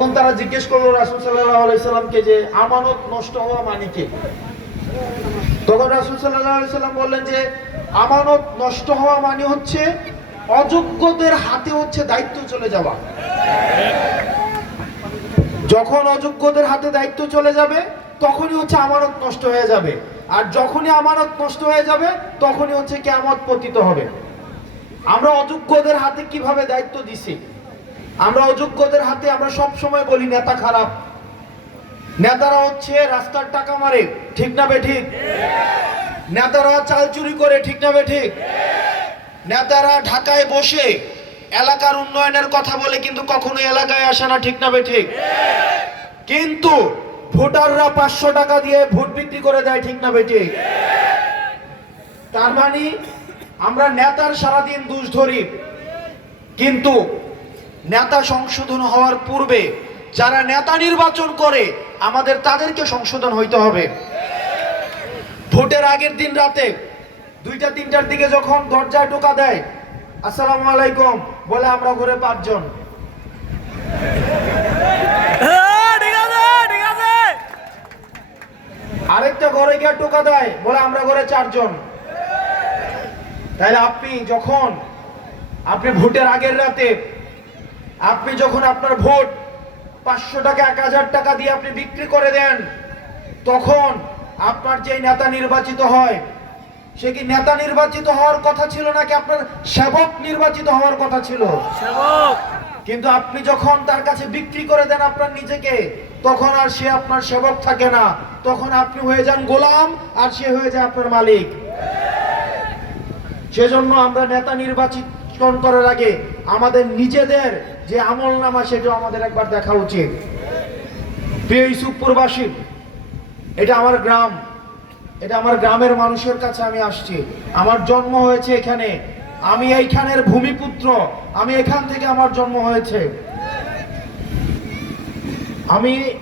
তখন তারা জিজ্ঞেস করল, রাসুল সাল্লাহ আলাইসাল্লামকে যে আমানত নষ্ট হওয়া মানে কি? তখন রাসুল সাল্লাহ আলাইসাল্লাম বললেন যে, আমানত নষ্ট হওয়া মানে হচ্ছে অযোগ্যদের হাতে হচ্ছে দায়িত্ব চলে যাওয়া। যখন অযোগ্যদের হাতে দায়িত্ব চলে যাবে, তখনই হচ্ছে আমানত নষ্ট হয়ে যাবে। আর যখনই আমানত নষ্ট হয়ে যাবে, তখনই হচ্ছে কেমত পতিত হবে। আমরা অযোগ্যদের হাতে কীভাবে দায়িত্ব দিছি? আমরা অযোগ্যদের হাতে আমরা সব সময় বলি, নেতা খারাপ। নেতারা হচ্ছে রাস্তার টাকা মারে, ঠিক না বে ঠিক নেতারা চাল চুরি করে, ঠিক না বে ঠিক নেতারা ঢাকায় বসে এলাকার উন্নয়নের কথা বলে, কিন্তু কখনো এলাকায় আসে না, ঠিক না বে ঠিক কিন্তু ভোটাররা পাঁচশো টাকা দিয়ে ভোট বিক্রি করে দেয়, ঠিক না বে ঠিক তার মানে আমরা নেতার সারাদিন দোষ ধরি, কিন্তু নেতা সংশোধন হওয়ার পূর্বে যারা নেতা নির্বাচন করে আমাদের তাদেরকে সংশোধন হইতে হবে। ভোটের আগের দিন রাতে দুইটা তিনটার দিকে যখন দরজায় টোকা দেয় আসসালামু আলাইকুম বলে আমরা ঘরে পাঁচজন। হ্যাঁ, আরেকটা ঘরে গিয়ে টোকা দেয় বলে আমরা ঘরে চারজন। তাহলে আপনি যখন আপনি ভোটের আগের রাতে আপনি যখন আপনার ভোট পাঁচশো টাকা এক হাজার টাকা দিয়ে আপনি বিক্রি করে দেন তখন আপনার যে নেতা নির্বাচিত হয় সে কি নেতা নির্বাচিত হওয়ার কথা ছিল নাকি আপনার সেবক নির্বাচিত হওয়ার কথা ছিল? কিন্তু আপনি যখন তার কাছে বিক্রি করে দেন আপনার নিজেকে তখন আর সে আপনার সেবক থাকে না। তখন আপনি হয়ে যান গোলাম আর সে হয়ে যায় আপনার মালিক। সেজন্য আমরা নেতা নির্বাচিত করার আগে আমাদের নিজেদের যে আমল নামা সেটা আমাদের একবার দেখা উচিত। প্রিয় ইসুপুরবাসী এটা আমার গ্রাম। এটা আমার গ্রামের মানুষের কাছে আমি আসছি। আমার জন্ম হয়েছে এখানে। আমি এইখানের ভূমিপুত্র। আমি এখান থেকে আমার জন্ম হয়েছে। আমি